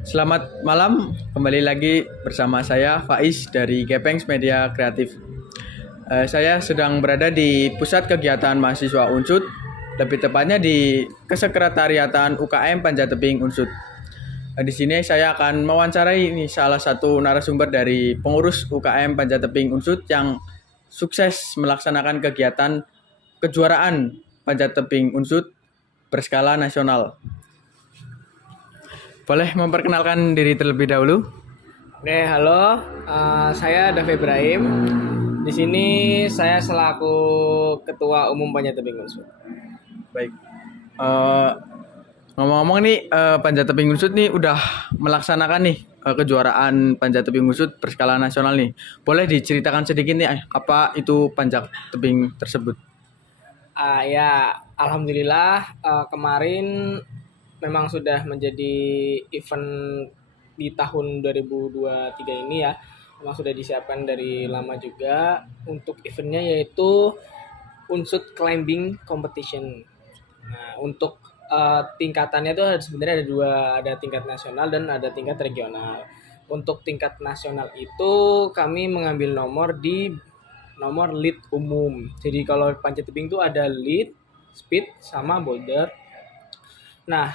Selamat malam, kembali lagi bersama saya Faiz dari Gepengs Media Kreatif. Saya sedang berada di pusat kegiatan mahasiswa Unsud, lebih tepatnya di Kesekretariatan UKM Panjatebing Unsud. Di sini saya akan mewawancarai salah satu narasumber dari pengurus UKM Panjatebing Unsud yang sukses melaksanakan kegiatan kejuaraan Panjatebing Unsud berskala nasional. Boleh memperkenalkan diri terlebih dahulu? Oke, halo. Saya Davi Ibrahim. Di sini saya selaku Ketua Umum Panjatebing Unsud. Baik. Ngomong-ngomong nih, Panjatebing Unsud nih udah melaksanakan nih kejuaraan Panjatebing Unsud berskala nasional nih. Boleh diceritakan sedikit nih apa itu Panjatebing tersebut? Ya, alhamdulillah kemarin memang sudah menjadi event di tahun 2023 ini ya. Memang sudah disiapkan dari lama juga. Untuk eventnya yaitu Unsud Climbing Competition. Nah, untuk tingkatannya itu sebenarnya ada dua, ada tingkat nasional dan ada tingkat regional. Untuk tingkat nasional itu kami mengambil nomor di nomor lead umum. Jadi kalau panjat tebing itu ada lead, speed, sama boulder. Nah,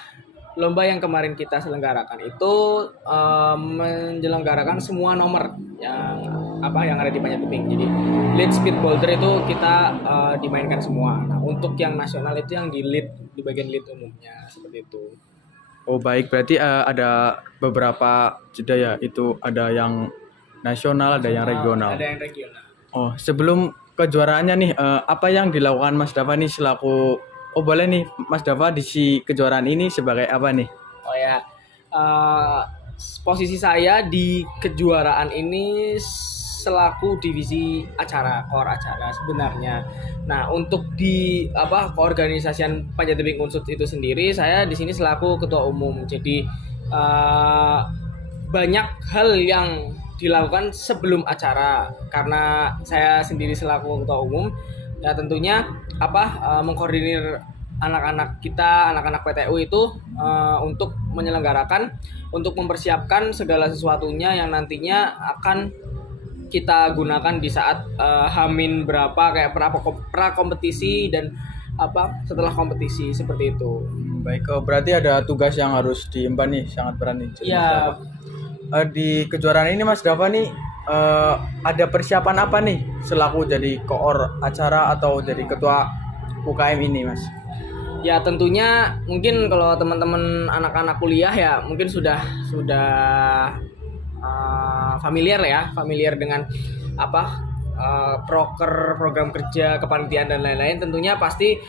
lomba yang kemarin kita selenggarakan itu menyelenggarakan semua nomor yang ada di panjat tebing. Jadi lead, speed, boulder itu kita dimainkan semua. Nah, untuk yang nasional itu yang di lead, di bagian lead umumnya seperti itu. Oh baik, berarti ada beberapa jeda ya, itu ada yang nasional, ada yang regional. Ada yang regional. Oh, sebelum kejuaraannya nih, apa yang dilakukan Mas Dava nih selaku, boleh nih Mas Dava di kejuaraan ini sebagai apa nih? Oh ya, posisi saya di kejuaraan ini selaku divisi acara, core acara sebenarnya. Nah, untuk di keorganisasian Panjatebing Unsud itu sendiri, saya di sini selaku ketua umum. Jadi banyak hal yang dilakukan sebelum acara karena saya sendiri selaku ketua umum. Ya tentunya mengkoordinir anak-anak kita, anak-anak PTU itu untuk menyelenggarakan, untuk mempersiapkan segala sesuatunya yang nantinya akan kita gunakan di saat Hamin berapa, kayak pra kompetisi dan setelah kompetisi seperti itu. Baik, berarti ada tugas yang harus diemban nih, sangat berat nih. Ya. Di kejuaraan ini Mas Dava nih ada persiapan apa nih selaku jadi koor acara atau jadi ketua UKM ini Mas? Ya tentunya mungkin kalau teman-teman anak-anak kuliah ya mungkin sudah familiar dengan proker, program kerja, kepanitiaan dan lain-lain. Tentunya pasti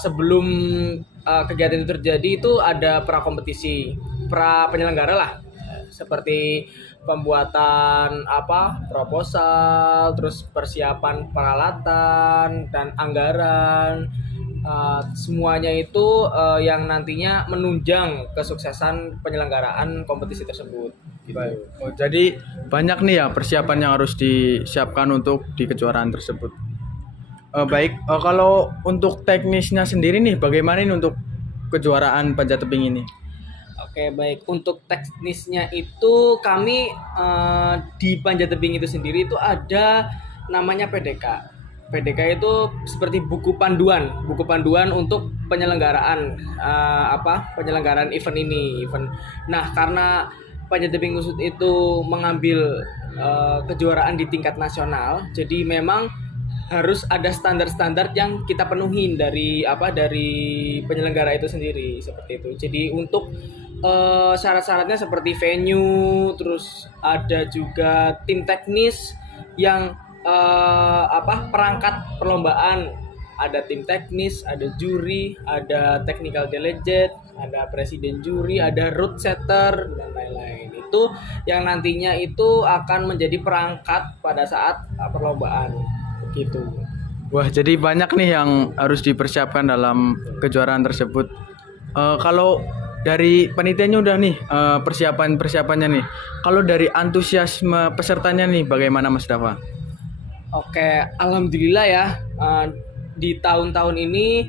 sebelum kegiatan itu terjadi itu ada pra kompetisi, pra penyelenggara lah, seperti pembuatan proposal, terus persiapan peralatan dan anggaran. Semuanya itu yang nantinya menunjang kesuksesan penyelenggaraan kompetisi tersebut. Baik. Oh, jadi banyak nih ya persiapan yang harus disiapkan untuk di kejuaraan tersebut. Baik, kalau untuk teknisnya sendiri nih, bagaimana nih untuk kejuaraan panjat tebing ini? Oke, baik. Untuk teknisnya itu kami di panjat tebing itu sendiri itu ada namanya PDK. PDK itu seperti buku panduan untuk penyelenggaraan penyelenggaraan event ini. Nah, karena Panjat Tebing Unsud itu mengambil kejuaraan di tingkat nasional, jadi memang harus ada standar-standar yang kita penuhin dari penyelenggara itu sendiri seperti itu. Jadi untuk syarat-syaratnya seperti venue, terus ada juga tim teknis yang perangkat perlombaan, ada tim teknis, ada juri, ada technical delegate, ada presiden juri, ada route setter dan lain-lain. Itu yang nantinya itu akan menjadi perangkat pada saat perlombaan gitu. Wah, jadi banyak nih yang harus dipersiapkan dalam kejuaraan tersebut. Kalau dari panitianya udah nih persiapannya nih. Kalau dari antusiasme pesertanya nih bagaimana Mas Dava? Oke, alhamdulillah ya. Di tahun-tahun ini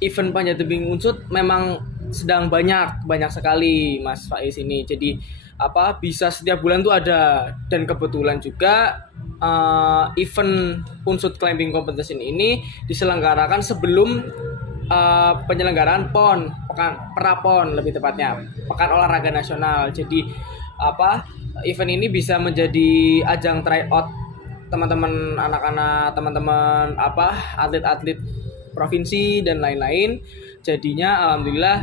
event Panjat Tebing Unsud memang sedang banyak sekali Mas Faiz ini. Jadi bisa setiap bulan tuh ada, dan kebetulan juga event Unsut Climbing Competition ini diselenggarakan sebelum penyelenggaraan PON, Prapon lebih tepatnya, Pekan Olahraga Nasional. Jadi event ini bisa menjadi ajang tryout teman-teman anak-anak, teman-teman atlet-atlet provinsi dan lain-lain. Jadinya alhamdulillah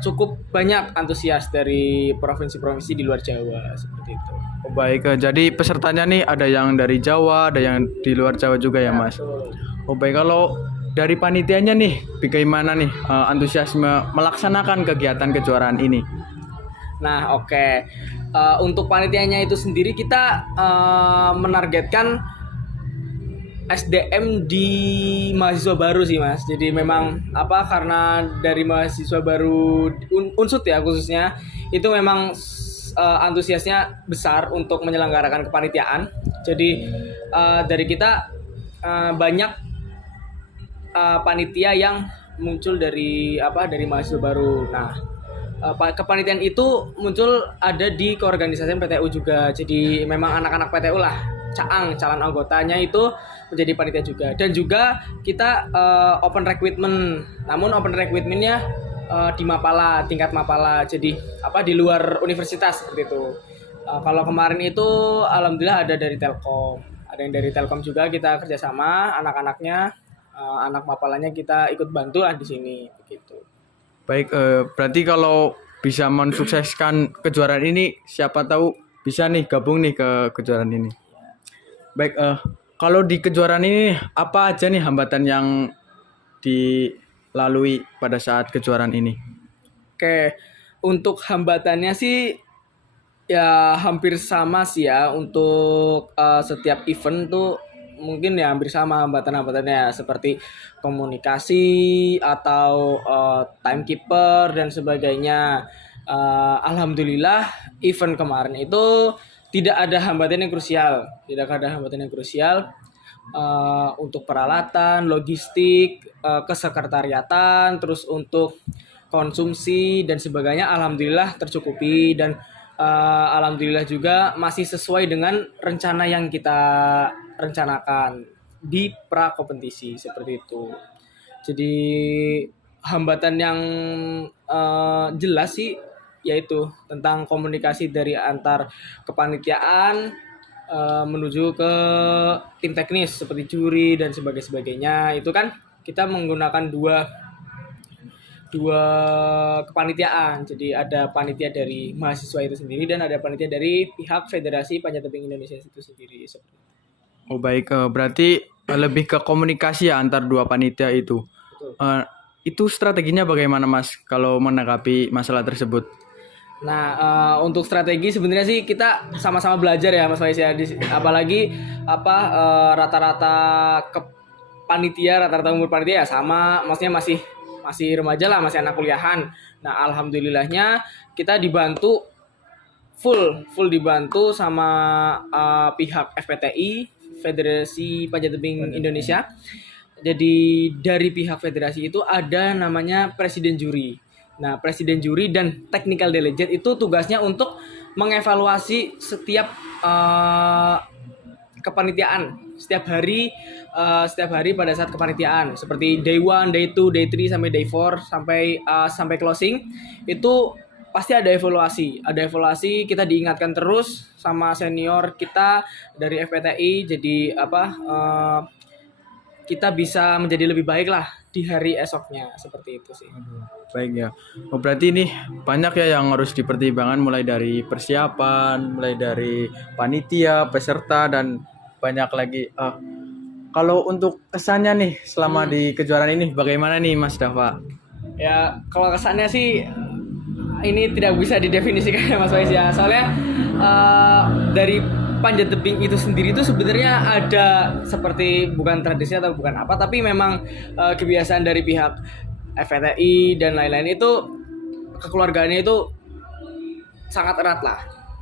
cukup banyak antusias dari provinsi-provinsi di luar Jawa seperti itu. Oh, baik, jadi pesertanya nih ada yang dari Jawa, ada yang di luar Jawa juga ya, Mas. Oh baik, kalau dari panitianya nih bagaimana nih antusiasme melaksanakan kegiatan kejuaraan ini? Nah, oke. Untuk panitianya itu sendiri kita menargetkan SDM di mahasiswa baru sih Mas. Jadi memang karena dari mahasiswa baru Unsut ya khususnya, itu memang antusiasnya besar untuk menyelenggarakan kepanitiaan. Jadi dari kita banyak panitia yang muncul dari mahasiswa baru. Nah, kepanitiaan itu muncul ada di keorganisasian PTU juga. Jadi memang anak-anak PTU lah, calon anggotanya itu menjadi panitia juga. Dan juga kita open recruitment. Namun open recruitmentnya di Mapala, tingkat Mapala. Jadi di luar universitas seperti itu. Kalau kemarin itu alhamdulillah ada dari Telkom. Ada yang dari Telkom juga, kita kerjasama anak-anaknya, anak Mapalanya kita ikut bantu lah di sini begitu. Baik, berarti kalau bisa mensukseskan kejuaraan ini, siapa tahu bisa nih gabung nih ke kejuaraan ini. Baik, kalau di kejuaraan ini apa aja nih hambatan yang dilalui pada saat kejuaraan ini? Oke, untuk hambatannya sih ya hampir sama sih ya. Untuk setiap event tuh mungkin ya hampir sama hambatan-hambatannya, seperti komunikasi atau timekeeper dan sebagainya. Alhamdulillah event kemarin itu tidak ada hambatan yang krusial, untuk peralatan, logistik, kesekretariatan, terus untuk konsumsi dan sebagainya alhamdulillah tercukupi, dan alhamdulillah juga masih sesuai dengan rencana yang kita rencanakan di pra kompetisi seperti itu. Jadi hambatan yang jelas sih yaitu tentang komunikasi dari antar kepanitiaan menuju ke tim teknis seperti juri dan sebagainya. Itu kan kita menggunakan dua kepanitiaan. Jadi ada panitia dari mahasiswa itu sendiri dan ada panitia dari pihak Federasi Panjat Tebing Indonesia itu sendiri. Oh baik, berarti lebih ke komunikasi ya antar dua panitia itu. Itu strateginya bagaimana Mas kalau menanggapi masalah tersebut? Nah, untuk strategi sebenarnya sih kita sama-sama belajar ya Mas Faiz ya. Apalagi rata-rata umur panitia ya sama, maksudnya masih remaja lah, masih anak kuliahan. Nah, alhamdulillahnya kita dibantu full dibantu sama pihak FPTI, Federasi Panjat Tebing Indonesia. Jadi dari pihak federasi itu ada namanya presiden juri. Nah, presiden juri dan technical delegate itu tugasnya untuk mengevaluasi setiap kepanitiaan setiap hari pada saat kepanitiaan, seperti day 1, day 2, day 3 sampai day 4 sampai closing. Itu pasti ada evaluasi, kita diingatkan terus sama senior kita dari FPTI. Jadi kita bisa menjadi lebih baik lah di hari esoknya, seperti itu sih. Baik ya. Oh, berarti ini banyak ya yang harus dipertimbangkan, mulai dari persiapan, mulai dari panitia, peserta, dan banyak lagi. Kalau untuk kesannya nih selama di kejuaraan ini bagaimana nih Mas Dava? Ya, kalau kesannya sih ini tidak bisa didefinisikan ya Mas Faiz ya. Soalnya dari panjat tebing itu sendiri itu sebenarnya ada seperti bukan tradisi atau bukan apa, tapi memang kebiasaan dari pihak FPTI dan lain-lain itu, kekeluargaannya itu sangat erat lah.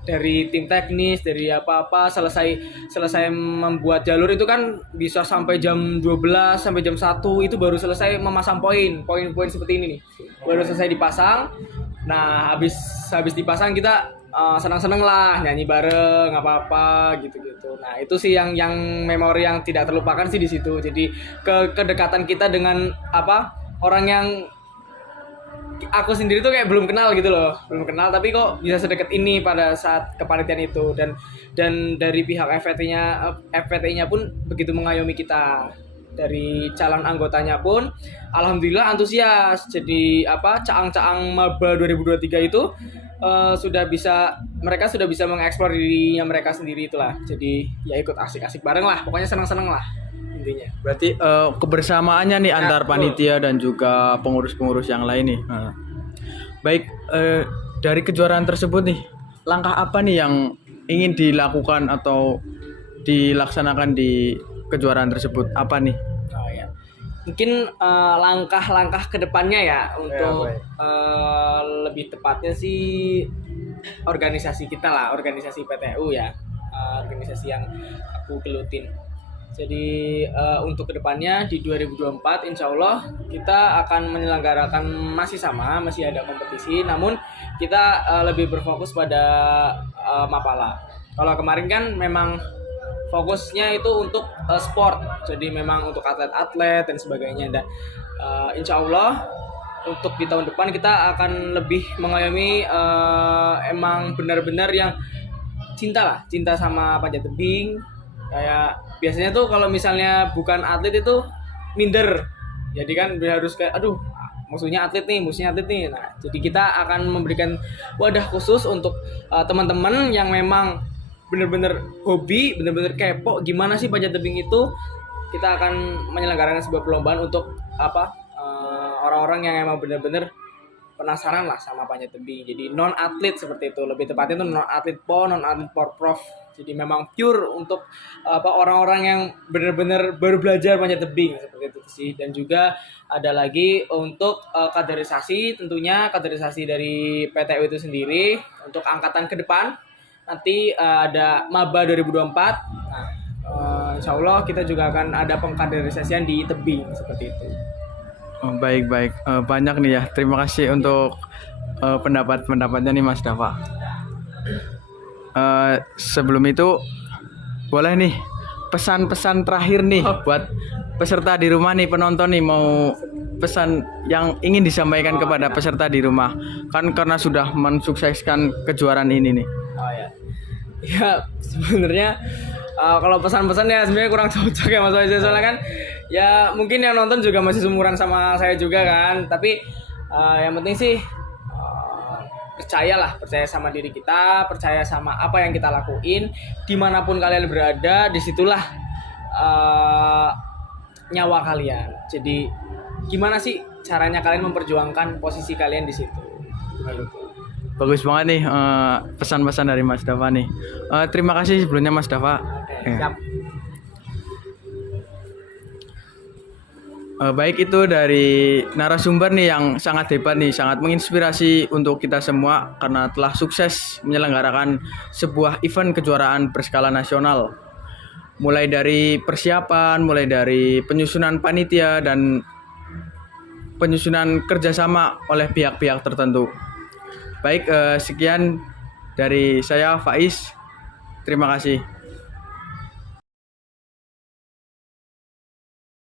dari tim teknis, dari apa-apa, selesai membuat jalur itu kan bisa sampai jam 12 sampai jam 1 itu baru selesai memasang poin-poin seperti ini nih. Baru selesai dipasang. Nah, habis dipasang kita senang-senang lah, nyanyi bareng apa-apa gitu-gitu. Nah, itu sih yang memori yang tidak terlupakan sih di situ. Jadi kedekatan kita dengan orang yang aku sendiri tuh kayak belum kenal gitu loh, belum kenal tapi kok bisa sedekat ini pada saat kepanitiaan itu. Dan dari pihak FPT-nya pun begitu mengayomi kita. Dari calon anggotanya pun alhamdulillah antusias. Jadi caang-caang Maba 2023 itu mereka sudah bisa mengeksplor dirinya mereka sendiri itulah. Jadi ya ikut asik-asik bareng lah, pokoknya senang-senang lah intinya. Berarti kebersamaannya nih antar panitia dan juga pengurus-pengurus yang lain nih. Baik, dari kejuaraan tersebut nih, langkah apa nih yang ingin dilakukan atau dilaksanakan di kejuaraan tersebut? Apa nih? Oh ya, mungkin langkah-langkah kedepannya ya untuk lebih tepatnya sih organisasi kita lah, organisasi PTU ya, organisasi yang aku gelutin. Jadi untuk kedepannya di 2024 insya Allah kita akan menyelenggarakan masih ada kompetisi, namun kita lebih berfokus pada Mapala. Kalau kemarin kan memang fokusnya itu untuk sport, jadi memang untuk atlet-atlet dan sebagainya. Dan insya Allah untuk di tahun depan kita akan lebih mengayomi emang benar-benar yang cinta sama panjat tebing. Kayak biasanya tuh kalau misalnya bukan atlet itu minder, jadi kan harus kayak musuhnya atlet nih. Nah, jadi kita akan memberikan wadah khusus untuk teman-teman yang memang bener-bener hobi, bener-bener kepo gimana sih panjat tebing itu. Kita akan menyelenggarakan sebuah perlombaan untuk orang-orang yang emang bener-bener penasaran lah sama panjat tebing. Jadi non atlet seperti itu, lebih tepatnya itu non atlet PON, non atlet Porprov. Jadi memang pure untuk orang-orang yang bener-bener baru belajar panjat tebing seperti itu sih. Dan juga ada lagi untuk kaderisasi, tentunya kaderisasi dari PTU itu sendiri untuk angkatan ke depan. Nanti ada Maba 2024. Nah, insya Allah kita juga akan ada pengkaderisasian di tebing seperti itu. Oh, baik. Banyak nih ya. Terima kasih untuk pendapatnya nih Mas Dava. Sebelum itu boleh nih pesan-pesan terakhir nih buat peserta di rumah nih, penonton nih, mau pesan yang ingin disampaikan kepada peserta di rumah kan karena sudah mensukseskan kejuaraan ini nih. Oh ya sebenarnya kalau pesan-pesan ya sebenarnya kurang cocok ya Mas Faisal, soalnya kan ya mungkin yang nonton juga masih seumuran sama saya juga kan, tapi yang penting sih percaya sama diri kita, percaya sama apa yang kita lakuin, dimanapun kalian berada, disitulah nyawa kalian. Jadi gimana sih caranya kalian memperjuangkan posisi kalian di situ? Bagus banget nih pesan-pesan dari Mas Dava nih. Terima kasih sebelumnya Mas Dava. Siap. Baik, itu dari narasumber nih yang sangat hebat nih, sangat menginspirasi untuk kita semua karena telah sukses menyelenggarakan sebuah event kejuaraan berskala nasional. Mulai dari persiapan, mulai dari penyusunan panitia dan penyusunan kerjasama oleh pihak-pihak tertentu. Baik, sekian dari saya Faiz. Terima kasih.